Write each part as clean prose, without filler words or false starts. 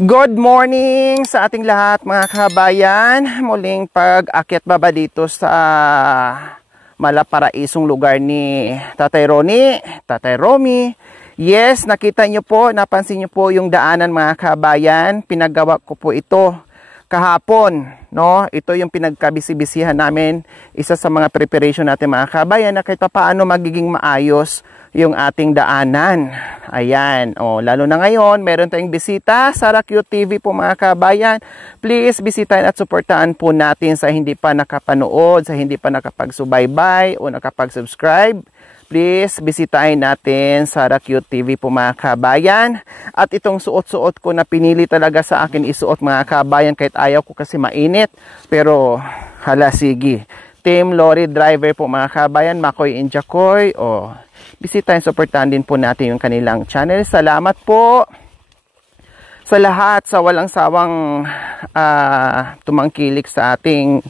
Good morning sa ating lahat mga kabayan. Muling pag-akyat baba dito sa malaparaisong lugar ni Tatay Ronnie, Tatay Romy. Yes, nakita nyo po, napansin nyo po yung daanan mga kabayan. Pinagawa ko po ito kahapon, no? Ito yung pinagkabisi-bisihan namin. Isa sa mga preparation natin mga kabayan na kahit paano magiging maayos yung ating daanan. Ayan, lalo na ngayon, meron tayong bisita, Sara Q TV po mga kabayan. Please, bisitahin at suportahan po natin sa hindi pa nakapanood, sa hindi pa nakapagsubaybay o nakapag-subscribe. Please, bisitahin natin Sara Q TV po mga kabayan. At itong suot-suot ko na pinili talaga sa akin isuot mga kabayan kahit ayaw ko kasi mainit. Pero, hala sige. Team Lorry Driver po mga kabayan, Makoy and Jacoy. Bisitahin, supportahan din po natin yung kanilang channel. Salamat po sa lahat, sa walang sawang tumangkilik sa ating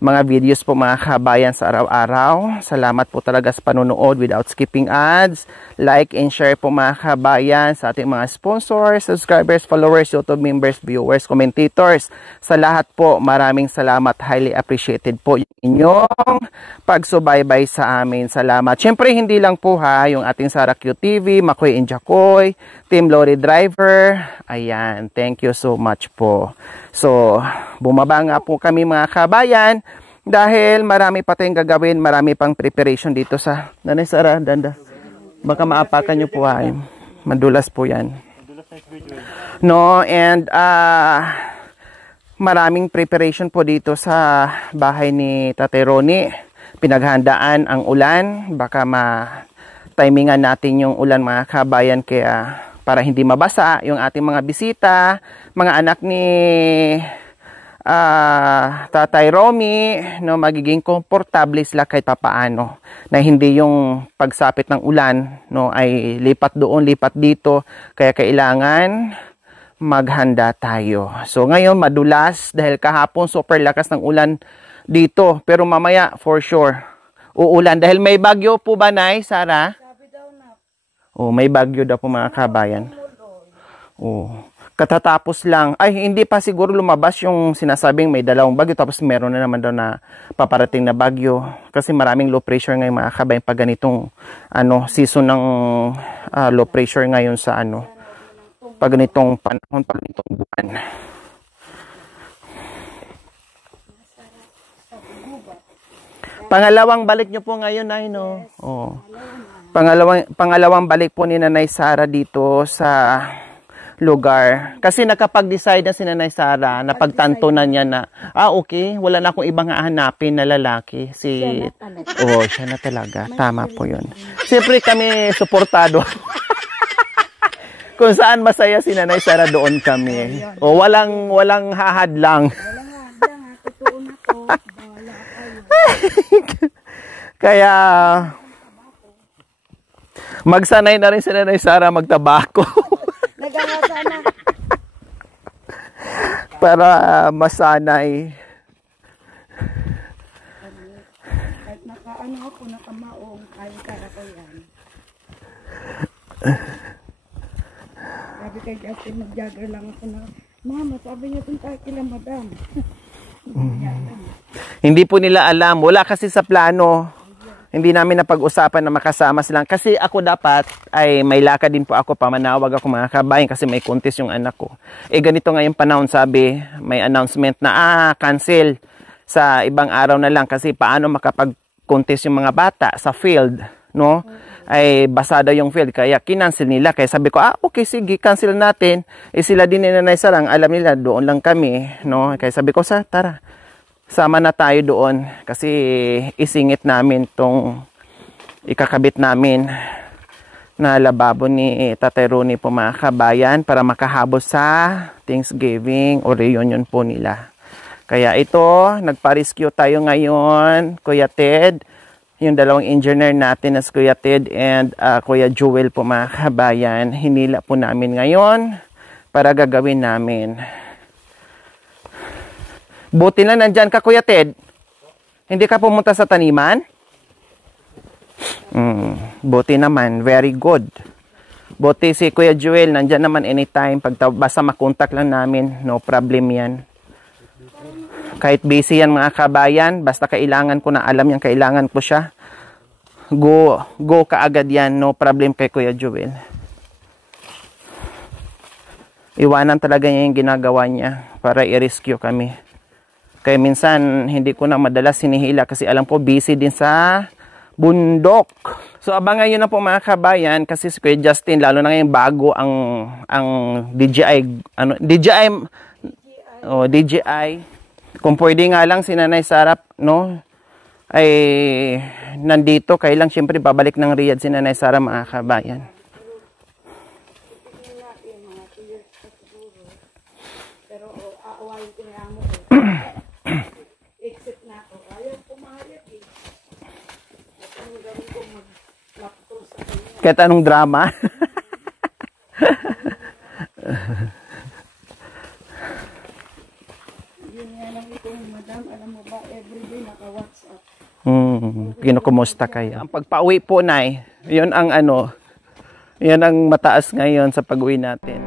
mga videos po mga kabayan sa araw-araw. Salamat po talaga sa panonood without skipping ads. Like and share po mga kabayan sa ating mga sponsors, subscribers, followers, YouTube members, viewers, commentators. Sa lahat po, maraming salamat. Highly appreciated po yung inyong pagsubaybay sa amin. Salamat. Siyempre, hindi lang po yung ating Sara Q TV, Makoy and Jacoy, Team Lorry Driver. Ayan, thank you so much po. So, bumaba nga po kami mga kabayan dahil marami pa tayong gagawin, marami pang preparation dito sa Nanay Sara, danda. Baka maapakan nyo po madulas po yan. No, and maraming preparation po dito sa bahay ni Tatay Ronnie. Pinaghandaan ang ulan, baka ma-timingan natin yung ulan mga kabayan kaya para hindi mabasa yung ating mga bisita, mga anak ni Tatay Romy, no, magiging komportable sila kahit papaano, na hindi yung pagsapit ng ulan, no, ay lipat doon, lipat dito, kaya kailangan maghanda tayo. So ngayon madulas dahil kahapon super lakas ng ulan dito, pero mamaya for sure uulan dahil may bagyo po ba, Nay Sara? May bagyo daw po mga kabayan. Katatapos lang. Ay, hindi pa siguro lumabas yung sinasabing may dalawang bagyo. Tapos meron na naman daw na paparating na bagyo. Kasi maraming low pressure ngayon mga kabayan. Pag ganitong season ng low pressure ngayon sa pag ganitong panahon, pag ganitong buwan. Pangalawang balik nyo po ngayon, ay no? Pangalawang balik po ni Nanay Sara dito sa lugar. Kasi nakapag-decide na si Nanay Sara, napagtanto na niya na, okay, wala na akong ibang hahanapin na lalaki. Siya na talaga. Tama po yun. Siyempre kami suportado. Kung saan masaya si Nanay Sara, doon kami. Walang hahad lang. Totoo na to. Kaya magsanay na rin si Nanay Sara magtabako. Nagawasana. Para masanay. Kahit ako, nakamaong, kaya ko yan. Sabi kay Justin, mag-jogger lang ako na, Mama, sabi niya punta kila Madam. Hindi po nila alam. Wala kasi sa plano. Hindi namin napag-usapan na makasama silang. Kasi ako dapat ay may lakad din po ako, pamanawag ako mga kabayan kasi may contest yung anak ko. Ganito ngayong panahon, sabi, may announcement na cancel sa ibang araw na lang kasi paano makapag-contest yung mga bata sa field, no? Ay basada yung field kaya kinancel nila. Kaya sabi ko, okay, sige, cancel natin. Sila din ni Nanay Sarang, alam nila doon lang kami, no? Kaya sabi ko, tara. Sama na tayo doon kasi isingit namin tong ikakabit namin na lababo ni Tatay Ronnie po mga kabayan para makahabos sa Thanksgiving o reunion po nila. Kaya ito, nagpa-rescue tayo ngayon, Kuya Ted, yung dalawang engineer natin na Kuya Ted and Kuya Joel po mga kabayan. Hinila po namin ngayon para gagawin namin. Buti na nandyan ka, Kuya Ted. Hindi ka pumunta sa taniman? Buti naman. Very good. Buti si Kuya Joel, nandyan naman anytime. Basta makontak lang namin, no problem yan. Kahit busy yan mga kabayan, basta kailangan ko na alam yan, kailangan ko siya. Go kaagad yan, no problem kay Kuya Joel. Iwanan talaga niya yung ginagawa niya para i-rescue kami. Kaya minsan, hindi ko na madalas sinihila kasi alam ko busy din sa bundok. So abangan nyo na po mga kabayan kasi si Kuya Justin, lalo na ngayon bago ang DJI, DJI. Kung pwede nga lang si Nanay Sarap, no, ay nandito, kailang syempre babalik ng Riyadh si Nanay Sarap mga kabayan. Pero aawayin ko na amo ko. Exit na ako. Ayaw pumayat eh. At ang gawin ko mag-laptop sa kanya. Kahit anong drama. Yun nga lang itong madam, alam mo ba, everyday naka-WhatsApp. Kinukumusta kayo? Ang pagpa-uwi po, Nay, yun ang yun ang mataas ngayon sa pag-uwi natin.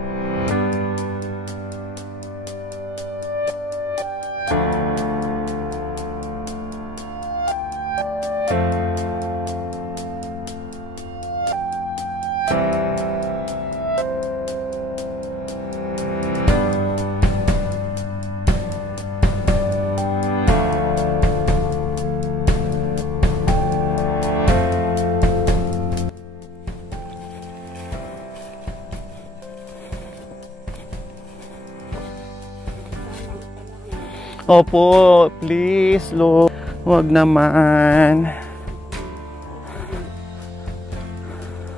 Opo, please, Lord. Huwag naman.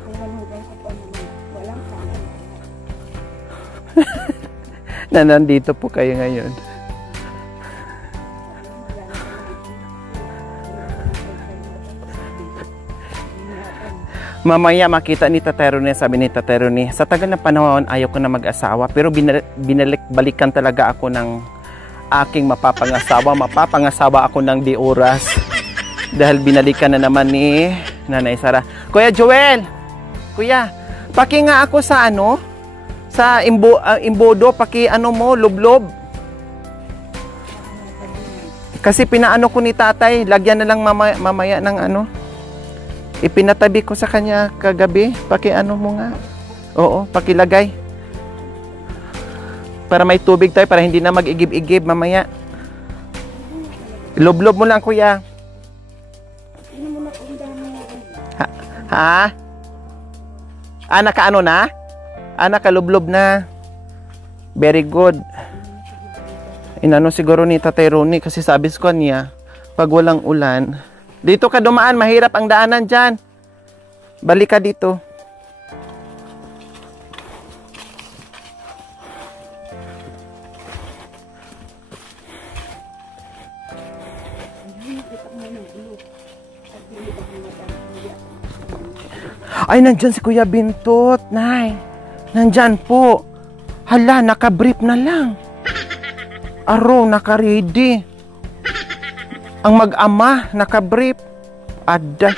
Kung manugan ko pa naman, walang tangan. Na nandito po kayo ngayon. Mamaya makita ni Tatay Ronnie, sabi ni Tatay Ronnie, sa tagal na panahon ayaw ko na mag-asawa, pero binalik-balikan talaga ako ng aking mapapangasawa ako ng di oras dahil binalikan na naman ni Nanay Sara. Kuya Joel, kuya, paki nga ako sa sa imbodo, paki mo lublob, kasi pinaano ko ni tatay, lagyan na lang mamaya ng ipinatabi ko sa kanya kagabi, paki mo nga, oo, pakilagay para may tubig tayo, para hindi na mag-igib-igib mamaya. Lublob mo lang, kuya. Ha? Nakaano na? Nakalublob na. Very good. Inano siguro ni Tatay Ronnie kasi sabi ko niya, pag walang ulan, dito ka dumaan, mahirap ang daanan dyan. Balik ka dito. Ay, nandyan si Kuya Bintot, Nay. Nandyan po. Hala, nakabrief na lang. Aro, naka-ready. Ang mag-ama, nakabrief. Aday.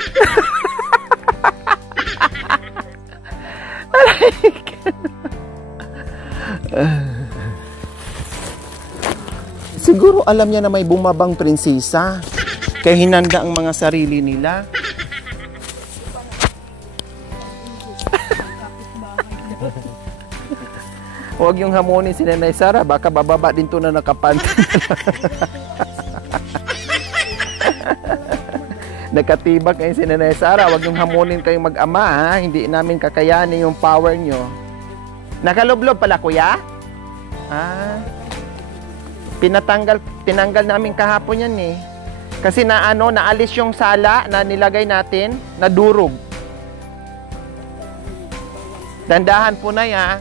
Siguro alam niya na may bumabang prinsesa. Kaya hinanda ang mga sarili nila. Huwag yung hamonin si Nanay Sara, baka bababa din to na nakapantay. Nakatibak ngayon si Nanay Sara, huwag yung hamonin kayong mag-ama, ha? Hindi namin kakayanin yung power nyo. Nakalublob pala, kuya? Tinanggal namin kahapon yan eh. Kasi naalis yung sala na nilagay natin, nadurog. Dandahan po na ya.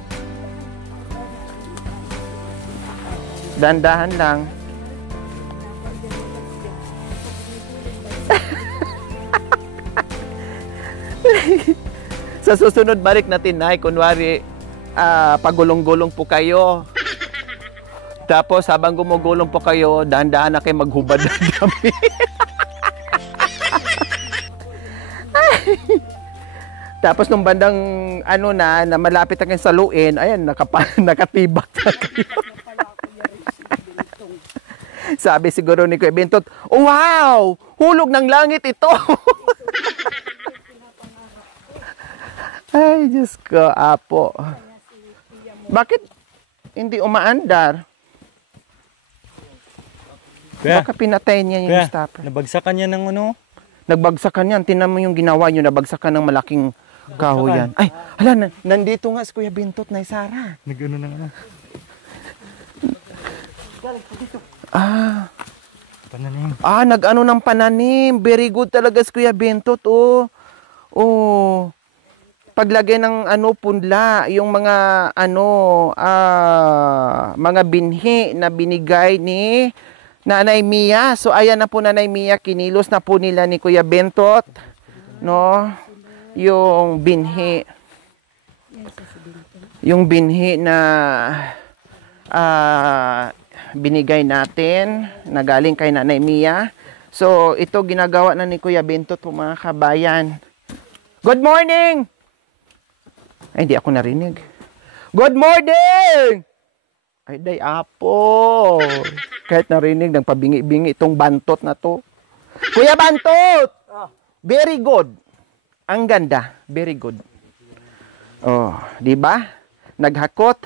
Dandahan lang. Sa susunod balik natin, Nay, kunwari pagulong-gulong po kayo. Tapos habang gumugulong po kayo, dahan-dahan na kayo maghubad ng dami. Tapos nung bandang ano na malapit na kayong saluin, ayan, nakatibak na kayo. Sabi siguro ni Kuya Bentot, oh, wow! Hulog ng langit ito! Ay, Diyos ko, apo. Bakit hindi umaandar? Kuya, Baka pinatay niya yung Kuya, stopper. nabagsakan yan ng ano? Nagbagsakan yan. Tinan mo yung ginawa nyo, nabagsakan ng malaking kahoy yan. Ay, hala, nandito nga si Kuya Bentot na Sara. Nag-ano na nga. Pananim. Nag-ano ng pananim. Very good talaga si Kuya Bentot, oh. Oh. Paglagay ng punla, yung mga mga binhi na binigay ni Nanay Mia. So ayan na po Nanay Mia, kinilos na po nila ni Kuya Bentot, no? Yung binhi. Yung binhi na binigay natin na galing kay Nanay Mia. So ito ginagawa na ni Kuya Bentot po mga kabayan. Good morning! Ay, hindi ako narinig. Good morning! Ay, day apo. Kahit narinig, nagpabingi-bingi itong bantot na to. Kuya Bantot! Very good. Ang ganda. Very good. Oh, di ba? Naghakot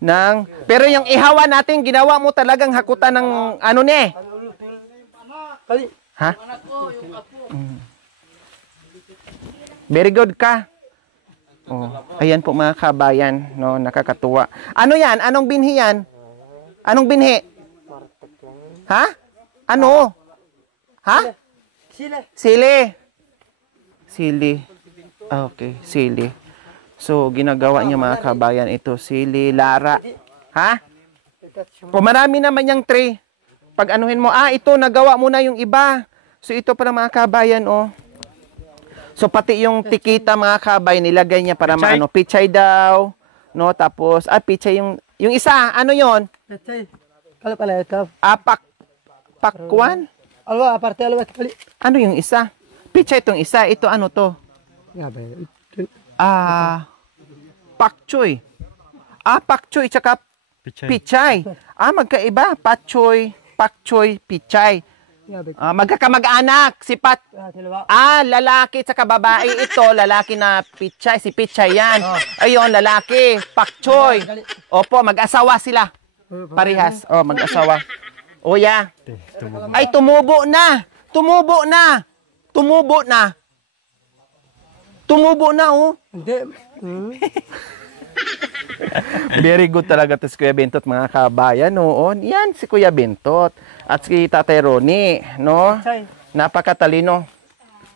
ng... Pero yung ihawa natin, ginawa mo talagang hakutan ng ano ni? Ha? Very good ka. Oh, ayan po mga kabayan, no, nakakatuwa. Ano yan? Anong binhi yan? Anong binhi? Ha? Ano? Ha? Sili. Sili. Okay, sili. So, ginagawa niya mga kabayan ito, sili, lara. Ha? O marami naman yung tray. Pag anuhin mo, ito, nagawa mo na yung iba. So, ito pala mga kabayan, oh. So pati yung tikita mga kabay nilagay niya para maano, pichay daw, no? Tapos pichay yung isa, ano 'yon? Pichay. Kala pala ito. Pakwan? Alwa aparte alwa kali. Ano yung isa? Pichay itong isa, ito ano to? Pakchoy. Pakchoy tsaka pichay. Magkaiba, pakchoy, pichay. Magkakamag-anak si lalaki sa babae ito, lalaki na pichay, si pichay yan. Ayun, lalaki, pakchoy. Opo, mag-asawa sila. Parehas. Mag-asawa. Yeah. Ay, tumubo na. Tumubo na, oh. Hindi. Very good talaga to si Kuya Bentot mga kabayan noon. Yan si Kuya Bentot at si Tatay Ronnie, no? Napakatalino.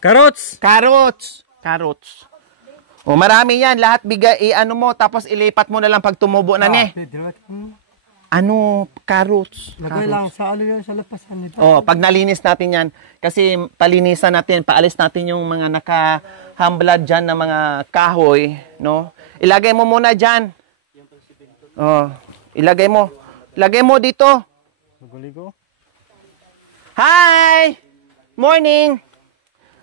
Carrots! Marami yan. Lahat bigay, mo, tapos ilipat mo na lang pag tumubo na ni. Carrots. Lagay lang sa yan, sa lapasan nito. Pag nalinis natin yan, kasi palinisan natin, paalis natin yung mga nakahamblad dyan na mga kahoy, no? Ilagay mo muna dyan. Ilagay mo. Lagay mo dito. Maguligo. Hi! Morning!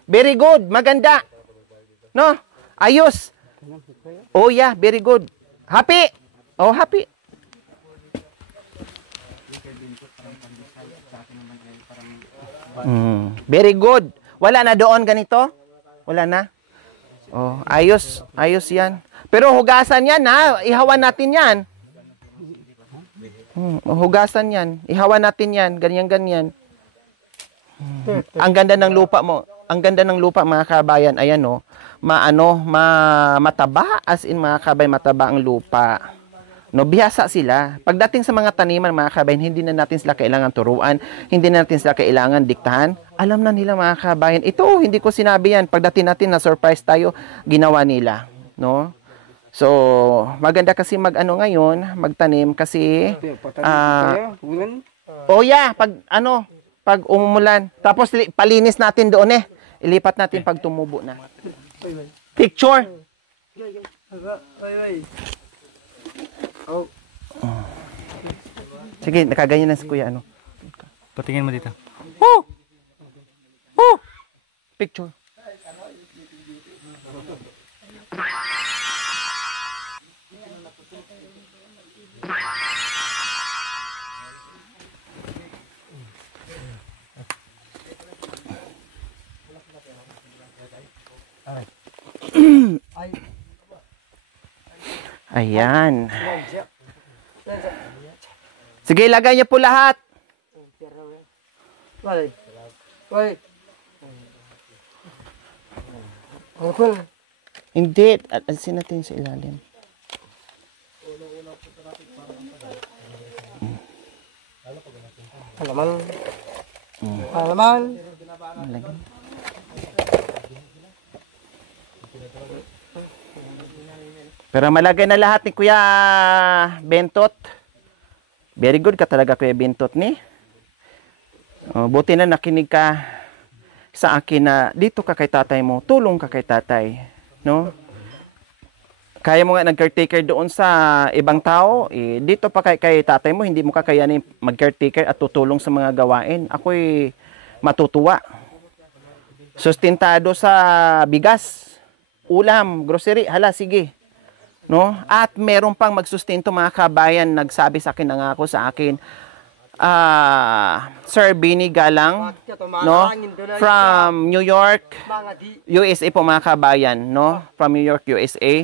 Very good. Maganda. No? Ayos. Yeah. Very good. Happy? Happy. Very good. Wala na doon ganito? Wala na? Ayos. Ayos yan. Pero hugasan yan, ha? Ihawan natin yan. Hugasan yan. Ihawan natin yan. Ganyan. Ang ganda ng lupa mo. Ang ganda ng lupa, mga kabayan. Ayan, no? Mataba. As in, mga kabayan, mataba ang lupa. No, bihasa sila. Pagdating sa mga taniman, mga kabayan, hindi na natin sila kailangan turuan. Hindi na natin sila kailangan diktahan. Alam na nila, mga kabayan. Ito, hindi ko sinabi yan. Pagdating natin, na-surprise tayo, ginawa nila. No? So, maganda kasi ngayon, magtanim kasi pag umulan. Tapos palinis natin doon ilipat natin pag tumubo na. Picture. Sige, nakaganyan na si Kuya Patingin mo dito. Picture. Ayan. Sige, lagay niyo po lahat. Wait. Wait. Ano po? Hindi. Alisin natin sa ilalim. Halaman. Halaman. Malagay. Pero malagay na lahat ni Kuya Bentot. Very good ka talaga, Kuya Bentot ni. Buti na nakinig ka sa akin na dito ka kay tatay mo, tulong ka kay tatay, no? Kaya mo nga nag-caretaker doon sa ibang tao, dito pa kay tatay mo, hindi mo kakayanin mag-caretaker at tutulong sa mga gawain. Ako'y matutuwa. Sustentado sa bigas, ulam, grocery, hala, sige. No? At meron pang magsustento mga kabayan, nagsabi sa akin, nangako sa akin, Sir Benny Galang, no, from New York, USA po mga kabayan, no, from New York, USA.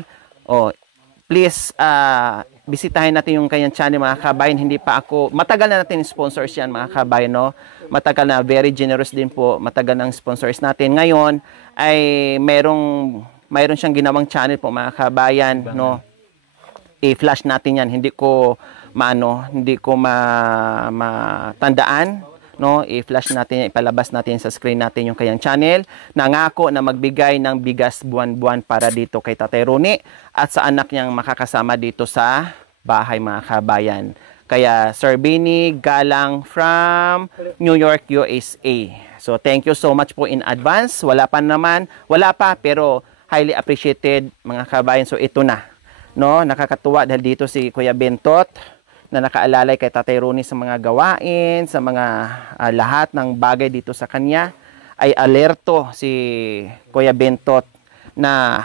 Please bisitahin natin yung kanyang channel mga kabayan. Hindi pa ako, matagal na natin sponsors yan mga kabayan, no. Matagal na, very generous din po, matagal ng sponsors natin. Ngayon ay mayroon siyang ginawang channel po mga kabayan, no. I-flash natin yan, hindi ko matandaan, no? I-flash natin yan, ipalabas natin sa screen natin yung kanyang channel. Nangako na magbigay ng bigas buwan-buwan para dito kay Tatay Ronnie at sa anak niyang makakasama dito sa bahay mga kabayan. Kaya Sir Benny Galang from New York, USA. So thank you so much po in advance. Wala pa pero highly appreciated mga kabayan. So ito na, no? Nakakatuwa dahil dito si Kuya Bentot na nakaalalay kay Tatay Ronnie sa mga gawain, sa mga lahat ng bagay dito sa kanya, ay alerto si Kuya Bentot na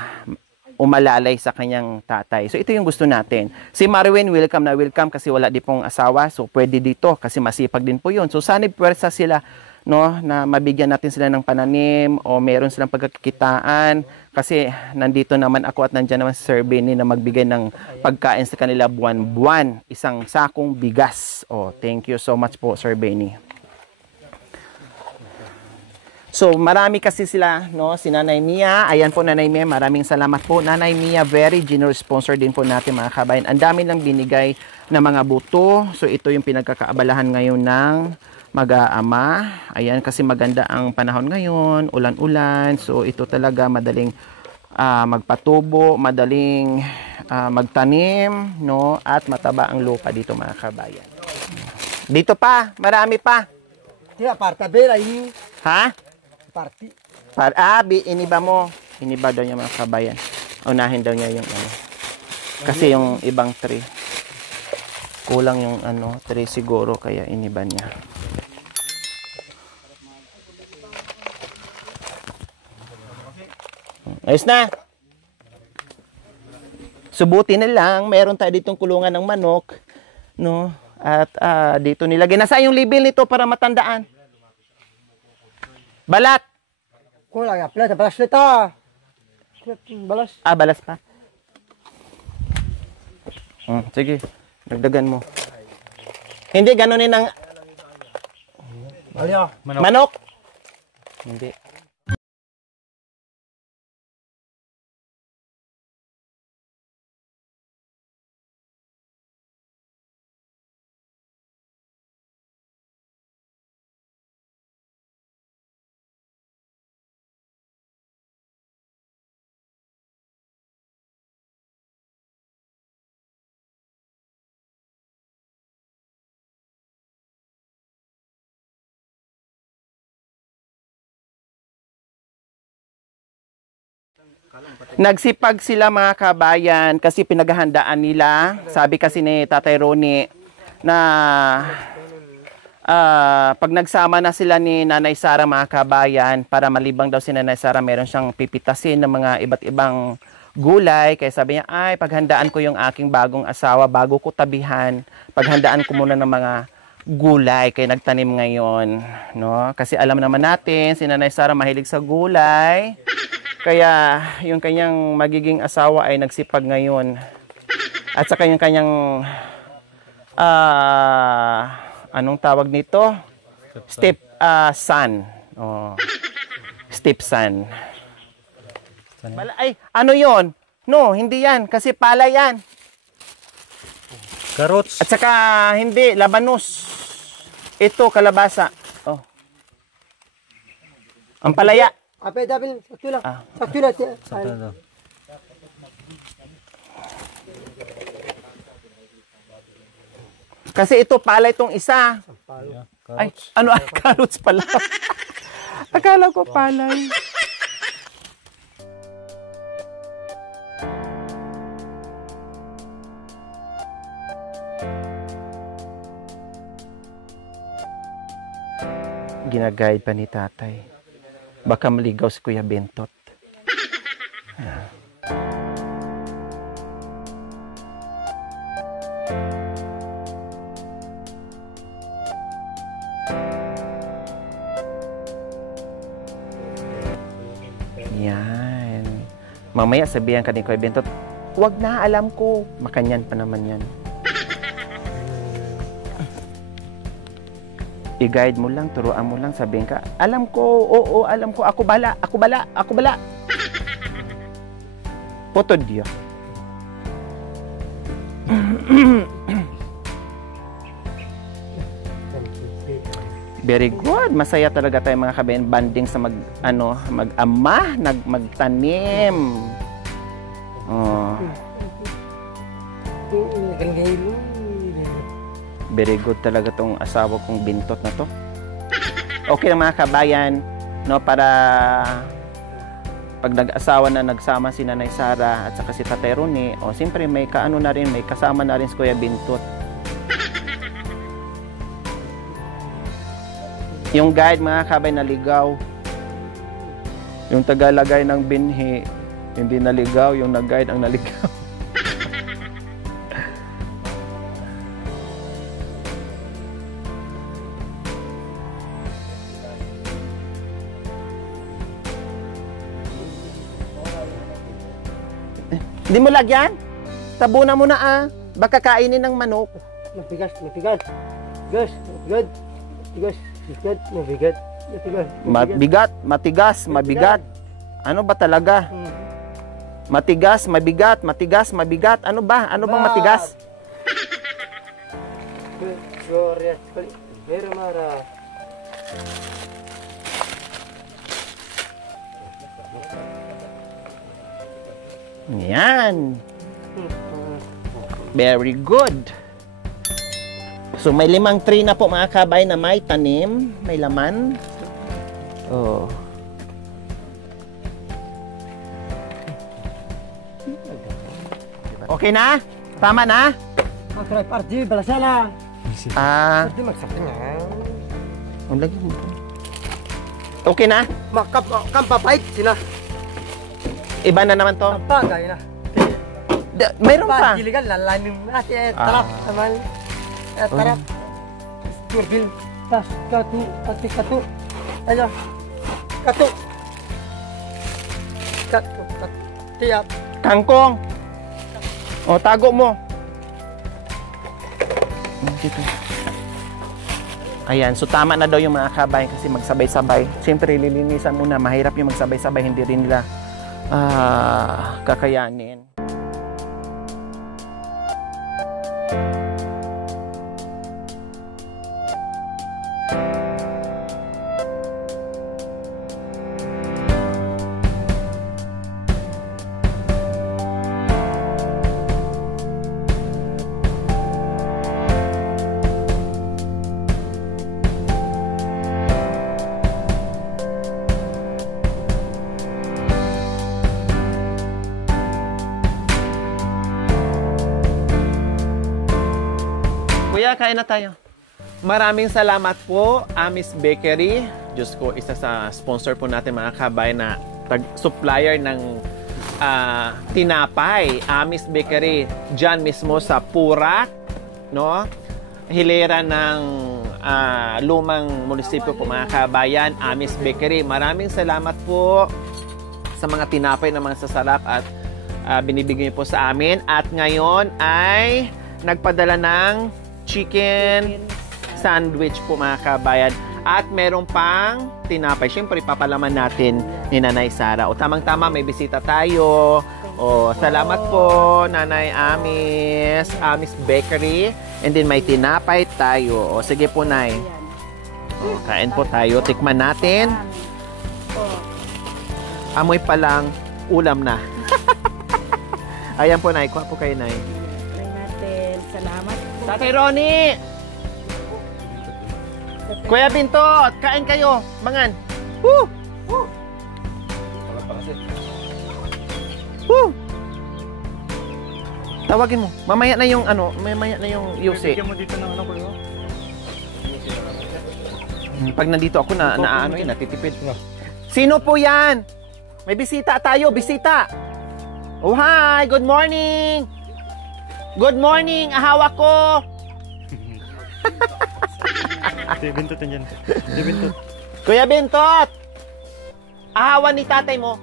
umalalay sa kanyang tatay. So ito yung gusto natin. Si Marwin, welcome na welcome kasi wala di pong asawa. So pwede dito kasi masipag din po yun. So sana pwersa sila, no, na mabigyan natin sila ng pananim o meron silang pagkakitaan kasi nandito naman ako at nandiyan naman si Sir Benny na magbigay ng pagkain sa kanila buwan-buwan, isang sakong bigas. Thank you so much po Sir Benny. So marami kasi sila, no, si Nanay Mia. Ayan po Nanay Mia, maraming salamat po Nanay Mia, very generous sponsor din po natin mga kabayan. Ang dami lang binigay na mga buto. So ito yung pinagkakaabalahan ngayon ng mag-aama. Ayan, kasi maganda ang panahon ngayon, ulan-ulan. So ito talaga madaling magpatubo, madaling magtanim, no, at mataba ang lupa dito mga kabayan. Dito pa, marami pa. Tiya, parta bera ini. Ha? Parti. Iniba mo. Iniba daw niya mga kabayan. Unahin daw niya yung ano. Kasi yung ibang tree. Kulang yung tree siguro kaya iniba niya. Ayos na. Subuti na lang, meron tayo ditong kulungan ng manok, no? At dito nilagay. Nasa yung label nito para matandaan? Balat. Kulang ya, balas nito. Balas. Balas pa. Sige, dagdagan mo. Hindi, ganunin ng manok. Hindi. Nagsipag sila mga kabayan kasi pinaghahandaan nila. Sabi kasi ni Tatay Ronnie na pag nagsama na sila ni Nanay Sara mga kabayan, para malibang daw si Nanay Sara, meron siyang pipitasin ng mga iba't ibang gulay. Kaya sabi niya, ay paghandaan ko yung aking bagong asawa bago ko tabihan. Paghandaan ko muna ng mga gulay kaya nagtanim ngayon, no? Kasi alam naman natin si Nanay Sara mahilig sa gulay. Kaya yung kanyang magiging asawa ay nagsipag ngayon At saka yung kanyang anong tawag nito? Son. Oh. Stepson. Ay, ano yon? No, hindi yan. Kasi pala yan. Carrots. At saka, hindi, labanos. Ito, kalabasa. Oh. Ang palaya. Apa dabil sakto lang. Ah. Sakto lang. Sakto na daw. Kasi ito, pala itong isa. Yeah, Ay, carrots. ano, ay, carrots pala. Akala ko palay. Ginaguide pa ni tatay. Baka maligaw si Kuya Bentot. Yan. Mamaya sabihan ka ni Kuya Bentot, "Wag na, alam ko." Makanyan pa naman yan. I-guide mo lang, turuan mo lang, sabihin ka, "Alam ko, oo, alam ko, ako bala, ako bala, ako bala." Potod diyo. Very good. Masaya talaga tayo mga kabayan, banding sa mag-ama, magtanim. Oh. Very good talaga tong asawa kong Bintot na to. Okay lang mga kabayan, no, para pag nag-asawa na nagsama si Nanay Sara at saka si Tatay Ronnie, o siyempre may kaano na rin, may kasama na rin si Kuya Bintot. Yung guide mga kabayan naligaw. Yung tagalagay ng binhi, hindi naligaw, yung nag-guide ang naligaw. Hindi mo lagyan? Tabunan mo na baka kainin ng manok. Mabigas, mabigat. Gas, mabigat. Mabigas, mabigat, mabigat. Mabigat. Mabigat, matigas, mabigat. Ano ba talaga? Matigas, mabigat, matigas, mabigat. Ano ba? Ano bang matigas? Gloria, Mera Mara. Yan. Very good. So may 5 tree na po mga kabay na may tanim, may laman. Oh. Okay na? Tama na? Ang try party, balasala. Party magsapin na. Ang lagi mo. Okay na? Kampapait sila. Iba na naman to. Kampagay na. Mayroon pa. Diligan, lalanim natin. Tarap, naman. Tarap. Turbil. Tas, katu, ati katu. Ano? Katu. Katu, katu. Tiap. Kangkong. O, tago mo. Dito. Ayan, so tama na daw yung mga kabayan kasi magsabay-sabay. Siyempre, lilinisan muna. Mahirap yung magsabay-sabay. Hindi rin nila kakayanin. Kuya, kain na tayo. Maraming salamat po, Amis Bakery. Diyos ko, isa sa sponsor po natin mga kabay na supplier ng tinapay. Amis Bakery, dyan mismo sa Purak, no? Hilera ng lumang munisipyo po mga kabayan, Amis Bakery. Maraming salamat po sa mga tinapay na mga sasarap at binibigay niyo po sa amin. At ngayon ay nagpadala ng chicken sandwich po mga kabayan. At meron pang tinapay. Siyempre, papalaman natin ni Nanay Sara. O tamang-tama, may bisita tayo. O, salamat po, Nanay Amis. Amis Bakery. And then may tinapay tayo. O, sige po, Nay. O, kain po tayo. Tikman natin. Amoy pa lang, ulam na. Ayan po, Nay. Kuha po kayo, Nay. Try natin. Salamat po. Tatay Ronnie! Kuya Bintot, kain kayo. Mangan. Woo! Woo! Woo! Tawagin mo. Mamaya na yung ano, mamaya na yung Yose. Bigyan mo dito ng ano ko yun. Pag nandito ako na ano yun, natitipid. Sino po yan? May bisita tayo, bisita. Oh, hi! Good morning! Good morning! Ahawa ko! Bintot yan dyan. Bintot. Kuya Bintot! Ahawan ni tatay mo.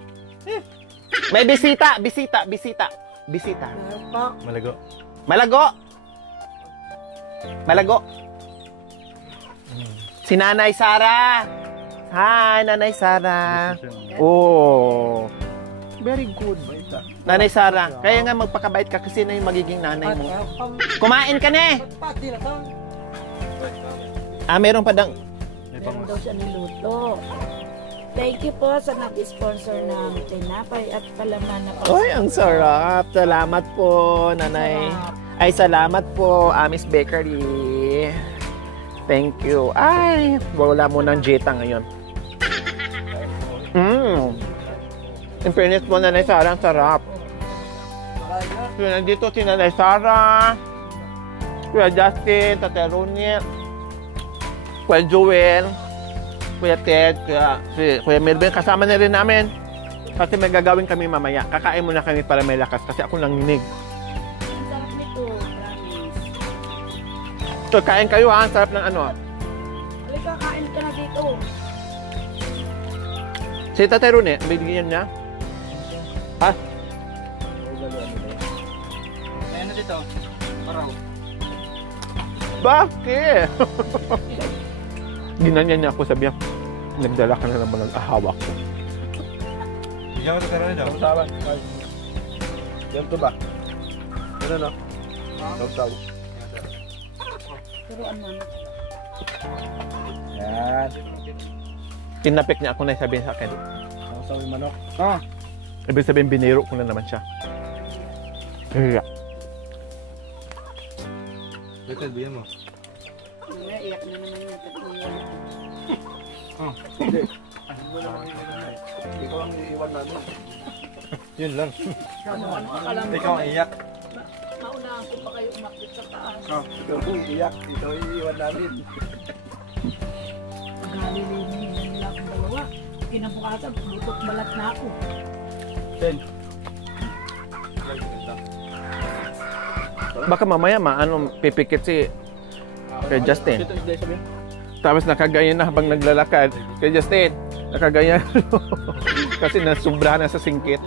May bisita, bisita, bisita. Bisita. Malago. Malago! Malago! Si Nanay Sara! Hi, Nanay Sara! Oh! Very good. Nanay Sara, kaya nga magpakabait ka kasi na yung magiging nanay mo. Kumain ka na eh! Meron pa dang... Meron daw siya niluto. Thank you po sa nag-sponsor ng tinapay at palaman na Ay, ang sarap. Salamat po, Nanay. Ay, salamat po, Amis Bakery. Thank you. Ay, wala mo ng jeta ngayon. In fairness po, Nanay Sara, ang sarap. So, nandito si Nanay Sara, Kuya Justin, Tate Ronnie, Kuya Joel, Kuya Ted, Kuya Melvin, kasama na rin namin. Kasi may gagawin kami mamaya. Kakain muna kami para may lakas kasi ako nanginig. Ang sarap nito, promise. So, kain kayo ha. Ang sarap ng ano. Halika, kain ka na dito. Si Tate Ronnie, bigyan niya. Ha? Ayan na dito. Paraw. Bakit? Ginanyan niya ako, sabi niya, nagdala ka na naman ng ahawak ko. Bigyan ko ito karoon daw. Sawan. Yan to ba? Ano no? Saw. Pero ano? Yan. Tinapik niya ako na sabihin sa akin. Saw yung manok. Ibig sabihin, biniro ko na naman siya. Yeah. Betel, bigyan mo. Iyak na naman yung tatluyan. Ikaw ang iiwan namin. Yun lang. Alam mo, Ikaw ang iyak. naunahan ko pa kayo umakit sa taas. Ikaw ang iiyak. Ikaw ang iiwan namin. Magalilinin nila akong dalawa. Kinabukasan, butok balat na ako. Ten. Baka mamaya pipikit si kay Justin. Ito isda sabi. Tapos nakagaya na habang naglalakad. Kay Justin, nakagaya. Kasi nasubra na sa singkit.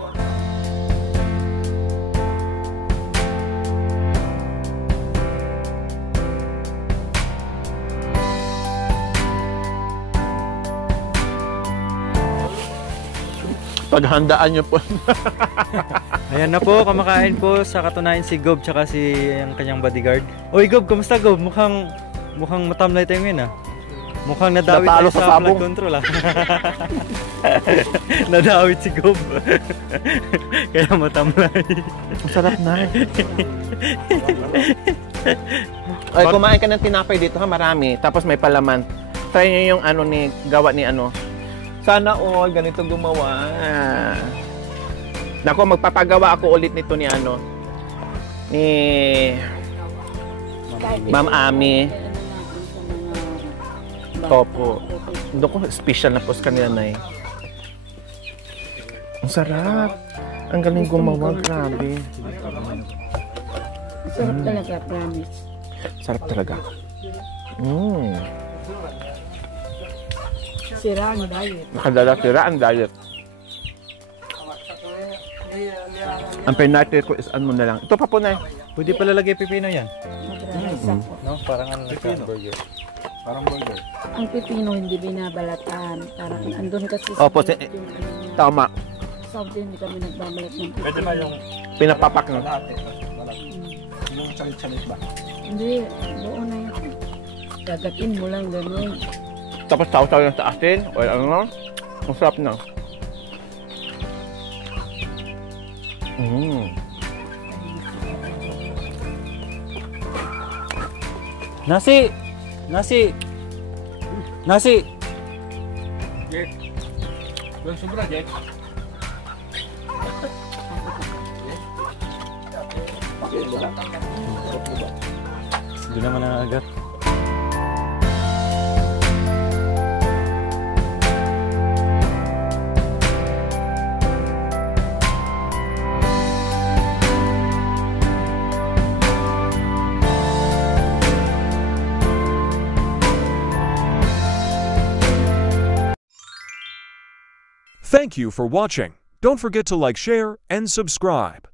Paghandaan niyo po. Ayan na po, kumakain po sa katunayan si Gob tsaka si ang kanyang bodyguard. Oy Gob, kamusta Gob? Mukhang matamlay tayo ngayon ah. Mukhang nadawit Natalo tayo sa sa sabong. flood control ah. Nadawit si Gob. Kaya matamlay. Ang sarap na. Ay, kumain ka ng tinapay dito ha, marami. Tapos may palaman. Try niyo yung ano ni gawa ni ano. Sana all ganito gumawa. Nako, magpapagawa ako ulit nito ni ano. Ni Ma'am Ami. Topo. Doon ko special na post kanila na eh. Ang sarap. Ang galing gumawa, grabe. Sarap talaga, promise. Sarap talaga. Sira ang diet. Nakadala sira ang diet. Ang penalty ko is ano na lang. Ito pa po na. Pwede pala lagay pipino yan. Magra-rice ako. No? Parang ano nagka-burger. Parang burger. Ang pipino hindi binabalatan. Parang andun kasi Opo, sa si- yung ano niya. Tama. Saudi hindi kami nagbabalat ng pipino. Pwede ba yung Pinapapak na. kalahati? Balat. Yung salit-salit ba? Hindi, doon na yun. Gagatin mo lang gano'n. Tapos sausaw lang sa asin. O ano. Ang sarap na. Nasi! Nasi! Nasi! Jet. Yung sobra, Jet. Hindi naman ang agad. Thank you for watching. Don't forget to like, share, and subscribe.